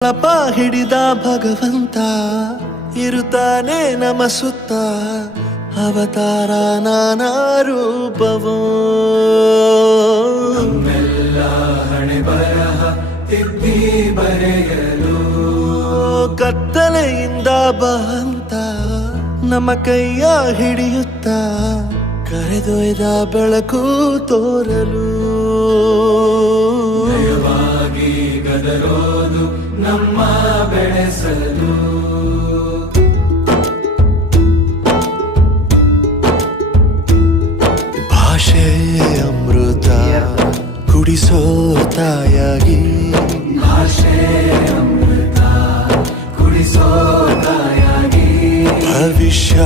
ಬಳಪ ಹಿಡಿದ ಭಗವಂತ ಇರುತ್ತಾನೆ ನಮ ಸುತ್ತ ಅವತಾರ ನಾನಾ ರೂಪವೋ ನಮ್ಮೆಲ್ಲ ಹಣೆ ಬರಹ ತಿದ್ದಿ ಬರೆಯಲು ಕತ್ತಲೆಯಿಂದ ಬಂತ ನಮ್ಮ ಕೈಯ ಹಿಡಿಯುತ್ತ ಕರೆದೊಯ್ದ ಬೆಳಕು ತೋರಲು ದಯವಾಗಿ ಗದರೋದು ನಮ್ಮ ಬೆಳೆಸಲು ಭಾಷೆ ಅಮೃತ ಕುಡಿಸೋ ತಾಯಾಗಿ ಭಾಷೆ ಅಮೃತ ಕುಡಿಸೋ ತಾಯಾಗಿ ಭವಿಷ್ಯ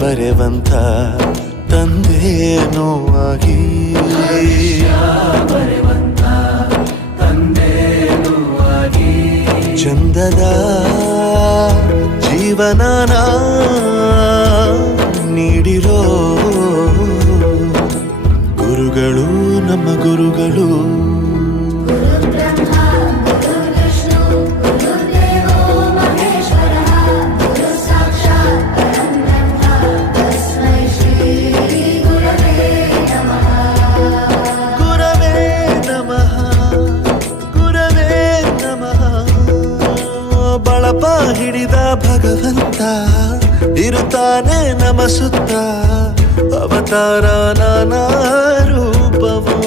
ಬರೆವಂತ ತಂದೆ ನೋವಾಗಿ ಬರೆವಂತ ತಂದೆನೂ ಆಗಿ ಚಂದದ ಜೀವನನ ನೀಡಿರೋ ಗುರುಗಳು ನಮ್ಮ ಗುರುಗಳು ಬಳಪ ಹಿಡಿದ ಭಗವಂತ ಇರುತ್ತಾನೆ ನಮ ಸುತ್ತ ಅವತಾರ ನಾನಾ ರೂಪವೋ